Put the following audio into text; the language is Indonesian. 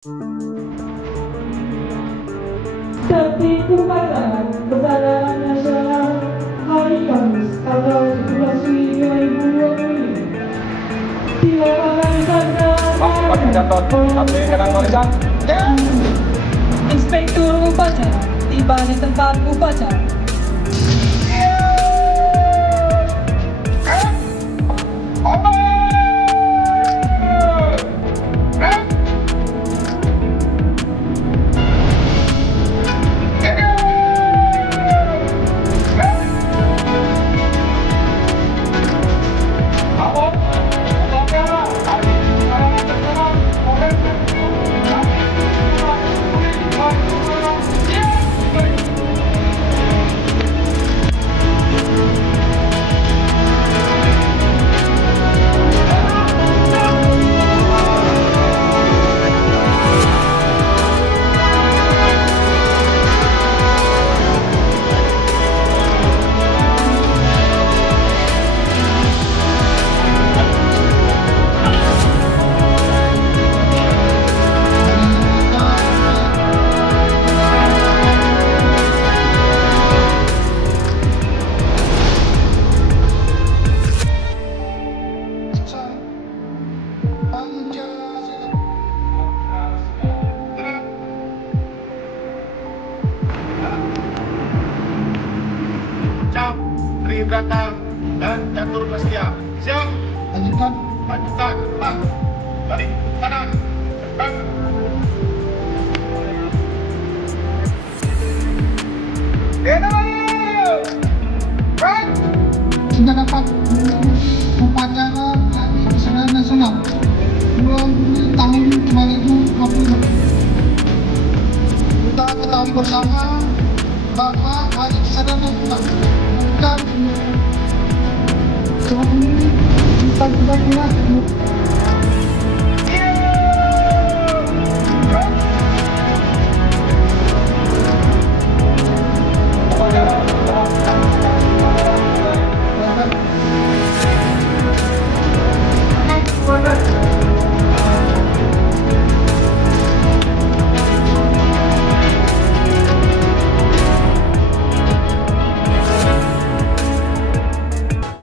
Tertib upacara Persaudaraan Nasional hari Kamis tanggal 17 Juli 2025 dilakukan serta Inspektur upacara tiba di tempat upacara. Tribrata dan catur Bastia. Siap. Lanjutkan. Lanjutkan. Balik kanan. Depan. Right. Sudah dapat upacara Hari Persaudaraan Nasional 20 tahun 2020. Kita ketahui bersama bahwa Hari Persaudaraan Nasional bukan kita juga